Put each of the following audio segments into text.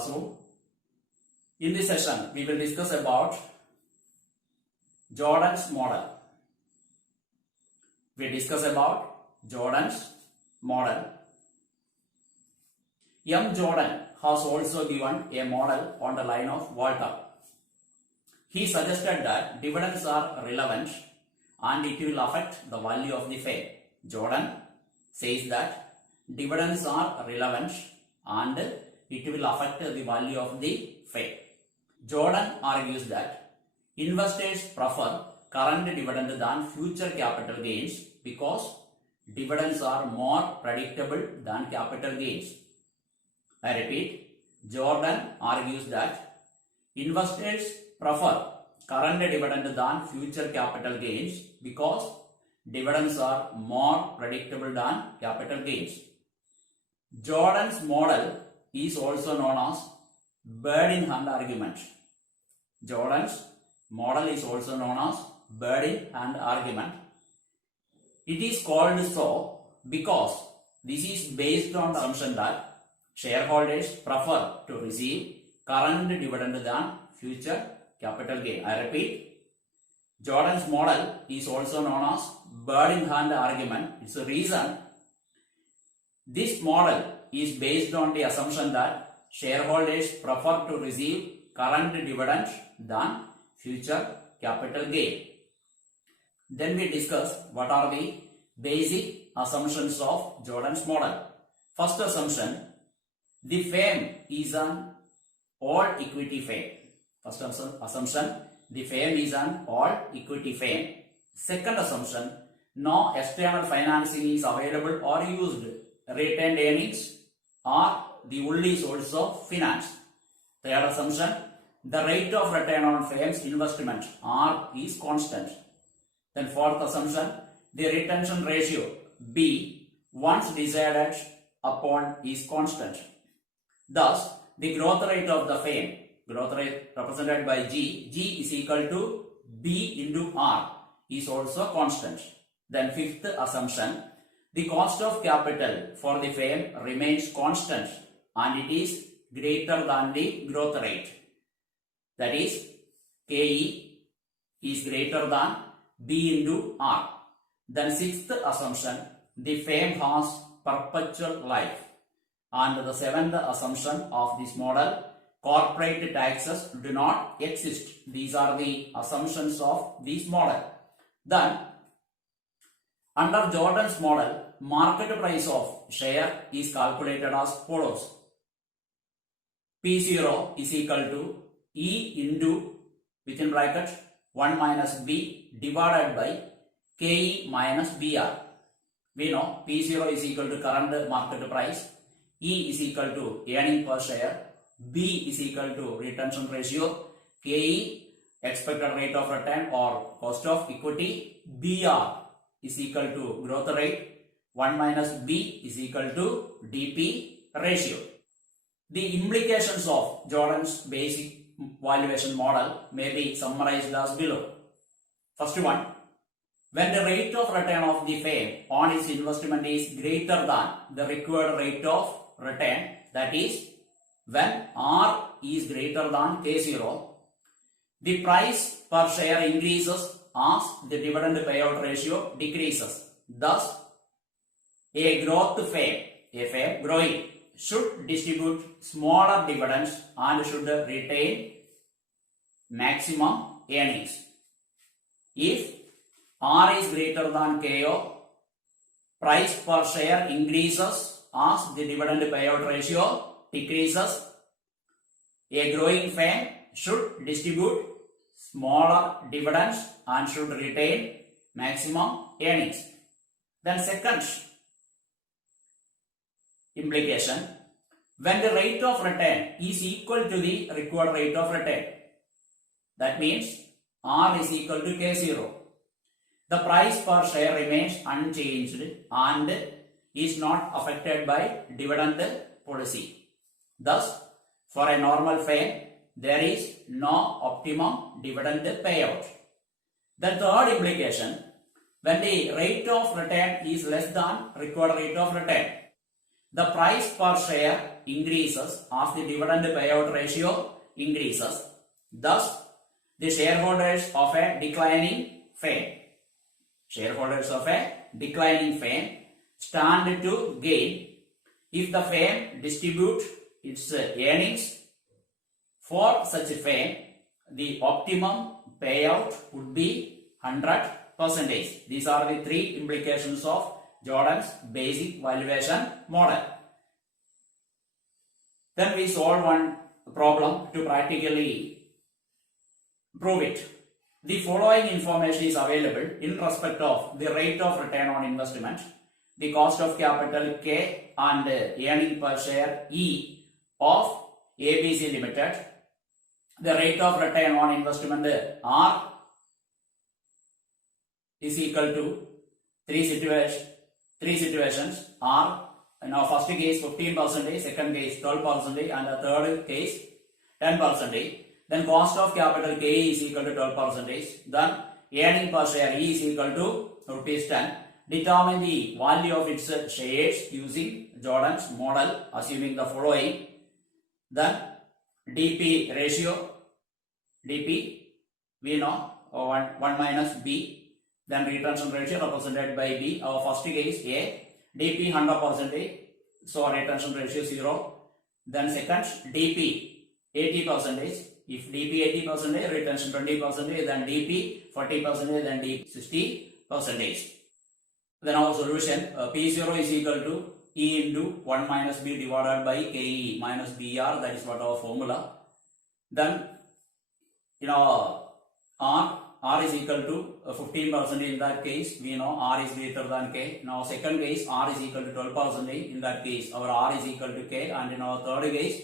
classroom. In this session, we will discuss about Jordan's model. We discuss about Jordan's model. M. Jordan has also given a model on the line of Volta. He suggested that dividends are relevant and it will affect the value of the firm. Jordan says that dividends are relevant and it will affect the value of the firm. Jordan argues that investors prefer current dividend than future capital gains because dividends are more predictable than capital gains. I repeat, Jordan argues that investors prefer current dividend than future capital gains because dividends are more predictable than capital gains. Jordan's model is also known as bird-in-hand argument. Jordan's model is also known as bird-in-hand argument. It is called so because this is based on the assumption that shareholders prefer to receive current dividend than future capital gain. I repeat, Jordan's model is also known as bird-in-hand argument. It's a reason this model is based on the assumption that shareholders prefer to receive current dividend than future capital gain. Then we discuss what are the basic assumptions of Jordan's model. First assumption, the firm is an all equity firm. First assumption, the firm is an all equity firm. Second assumption, no external financing is available or used. Retained earnings are the only source of finance. Third assumption, the rate of return on firm's investment R is constant. Then fourth assumption, the retention ratio B once decided upon is constant. Thus, the growth rate of the firm, growth rate represented by G is equal to B into R is also constant. Then fifth assumption, the cost of capital for the firm remains constant and it is greater than the growth rate. That is, KE is greater than B into R. Then sixth assumption, the firm has perpetual life. And the seventh assumption of this model, corporate taxes do not exist. These are the assumptions of this model. Then, under Jordan's model, market price of share is calculated as follows. P0 is equal to E into, within bracket, 1 minus B divided by KE minus BR. We know P0 is equal to current market price, E is equal to earning per share, B is equal to retention ratio, KE expected rate of return or cost of equity, BR is equal to growth rate, 1 minus B is equal to DP ratio. The implications of Jordan's basic valuation model may be summarized as below. First one, when the rate of return of the firm on its investment is greater than the required rate of return, that is, when R is greater than K0, the price per share increases as the dividend payout ratio decreases. Thus, a growth firm, a firm growing, should distribute smaller dividends and should retain maximum earnings. If R is greater than KO, price per share increases as the dividend payout ratio decreases. A growing firm should distribute smaller dividends and should retain maximum earnings. Then second implication, when the rate of return is equal to the required rate of return, that means R is equal to K0, the price per share remains unchanged and is not affected by dividend policy. Thus, for a normal firm, there is no optimum dividend payout. The third implication, when the rate of return is less than required rate of return, The price per share increases as the dividend payout ratio increases. Thus, the shareholders of a declining firm stand to gain if the firm distributes its earnings. For such a firm, the optimum payout would be 100%. These are the three implications of Jordan's basic valuation model. Then we solve one problem to practically prove it. The following information is available in respect of the rate of return on investment, the cost of capital K, and earning per share E of ABC Limited. The rate of return on investment R is equal to three situations. R, in our first case 15%, second case 12%, and the third case 10%. Then cost of capital K is equal to 12%. Then earning per share E is equal to ₹10. Determine the value of its shares using Jordan's model, assuming the following. Then DP ratio, DP we know 1 minus B. Then retention ratio represented by B. Our first case A, DP 100%, so retention ratio 0. Then second DP 80%. If DP 80%, retention 20%, then DP 40%, then DP 60%. Then our solution, P0 is equal to E into 1 minus B divided by KE minus BR, that is what our formula. Then, R is equal to 15%. In that case, we know R is greater than K. Now, second case, R is equal to 12%. In that case, our R is equal to K. And in our third case,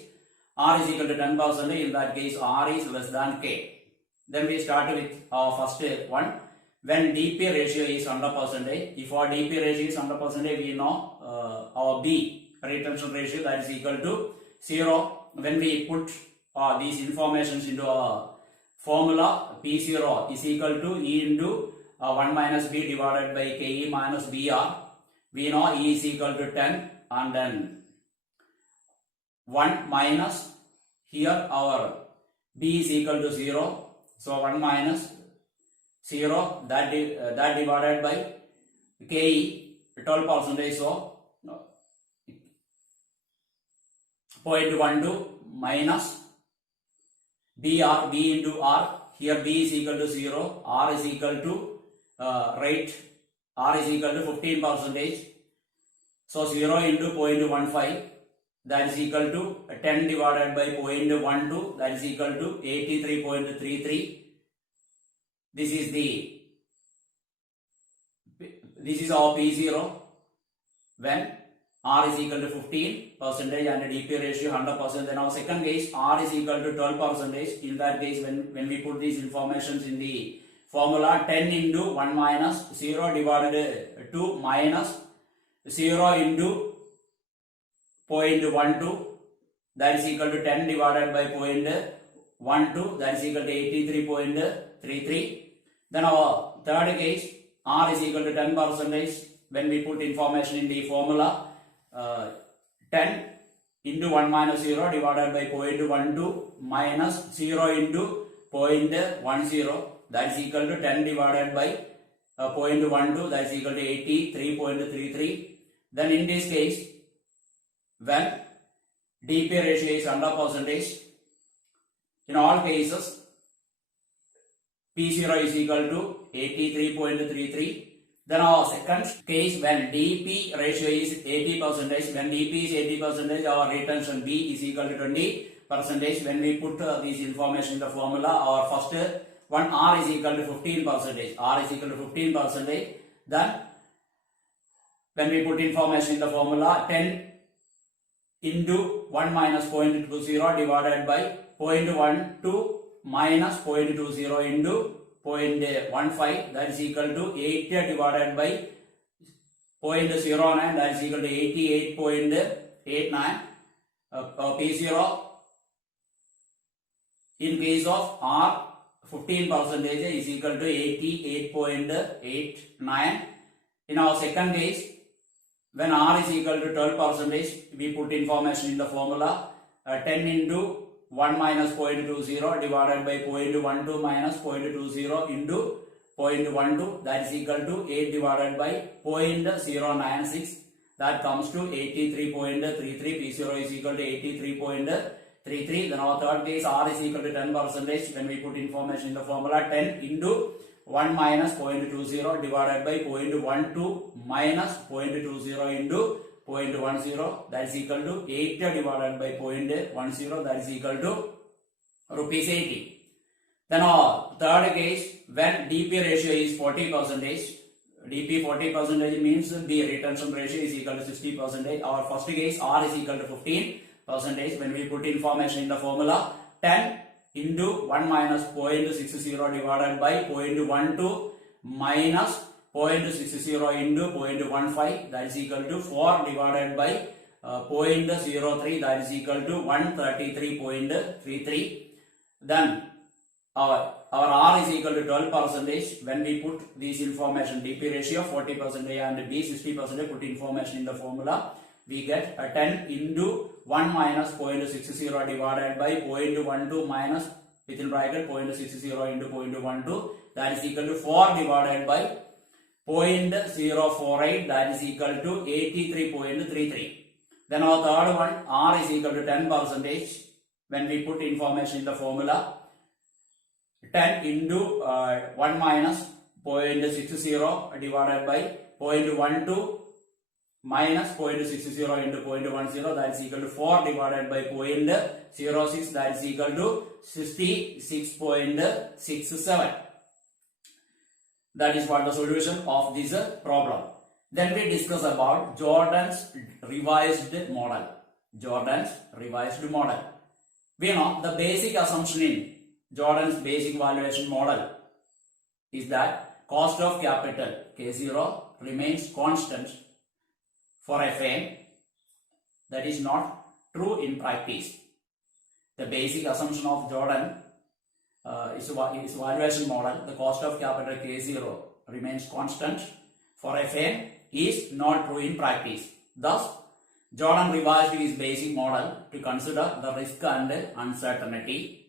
R is equal to 10%. In that case, R is less than K. Then we start with our first one. When DP ratio is 100%, if our DP ratio is 100%, we know our B retention ratio, that is equal to 0. When we put these informations into a formula, P0 is equal to E into 1 minus B divided by KE minus BR. We know E is equal to 10, and then 1 minus, here our B is equal to 0, so 1 minus 0, that divided by KE 12%, so 0.12 minus BR, B into R, here B is equal to 0, R is equal to rate, R is equal to 15%, so 0 into 0.15, that is equal to 10 divided by 0.12, that is equal to 83.33. This is our P0 when R is equal to 15% and DP ratio 100%. Then our second case, R is equal to 12%. In that case, when we put these informations in the formula, 10 into 1 minus 0 divided 2 minus 0 into 0.12, that is equal to 10 divided by 0.12, that is equal to 83.33. Then our third case, R is equal to 10%. When we put information in the formula, 10 into 1 minus 0 divided by 0.12 minus 0 into 0.10, that is equal to 10 divided by 0.12, that is equal to 83.33. Then in this case, when DP ratio is 100%, in all cases, P0 is equal to 83.33. Then our second case, when DP ratio is 80%, when DP is 80%, our retention B is equal to 20%. When we put this information in the formula, our first one R is equal to 15%. R is equal to 15%. Then when we put information in the formula, 10 into 1 minus 0.20 divided by 0.12 minus 0.20 into 0.15, that is equal to 8 divided by 0.09, that is equal to 88.89. P0 in case of R 15% is equal to 88.89. In our second case, when R is equal to 12%, we put information in the formula 10 into 1 minus 0.20 divided by 0.12 minus 0.20 into 0.12, that is equal to 8 divided by 0.096, that comes to 83.33. P0 is equal to 83.33. Then our third case, R is equal to 10%. When we put information in the formula, 10 into 1 minus 0.20 divided by 0.12 minus 0.20 into 0.10, that is equal to 8 divided by 0.10, that is equal to rupees 80. Then our third case, when DP ratio is 40%, DP 40% means the retention ratio is equal to 60%. Our first case, R is equal to 15%. When we put information in the formula, 10 into 1 minus 0.60 divided by 0.12 minus 0.60 into 0.15, that is equal to 4 divided by 0.03, that is equal to 133.33. Then our R is equal to 12%. When we put this information, DP ratio 40% and B 60%, put information in the formula, we get a 10 into 1 minus 0.60 divided by 0.12 minus within bracket 0.60 into 0.12, that is equal to 4 divided by 0.048, that is equal to 83.33. Then our third one, R is equal to 10%. When we put information in the formula, 10 into 1 minus 0.60 divided by 0.12 minus 0.60 into 0.10, that is equal to 4 divided by 0.06, that is equal to 66.67. That is what the solution of this problem. Then we discuss about Jordan's revised model. Jordan's revised model. We know the basic assumption in Jordan's basic valuation model is that cost of capital K0 remains constant for a firm. That is not true in practice. The basic assumption of Jordan is valuation model, the cost of capital K0 remains constant for a firm, is not true in practice. Thus, Jordan revised his basic model to consider the risk and uncertainty.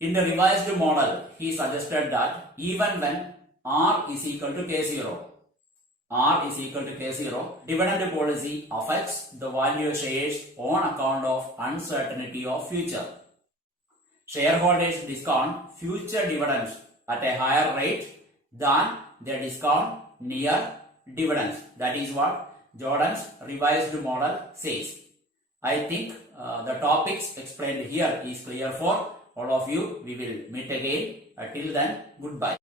In the revised model, he suggested that even when R is equal to K0, dividend policy affects the value of shares on account of uncertainty of future. Shareholders discount future dividends at a higher rate than their discount near dividends. That is what Jordan's revised model says. I think the topics explained here is clear for all of you. We will meet again. Till then, goodbye.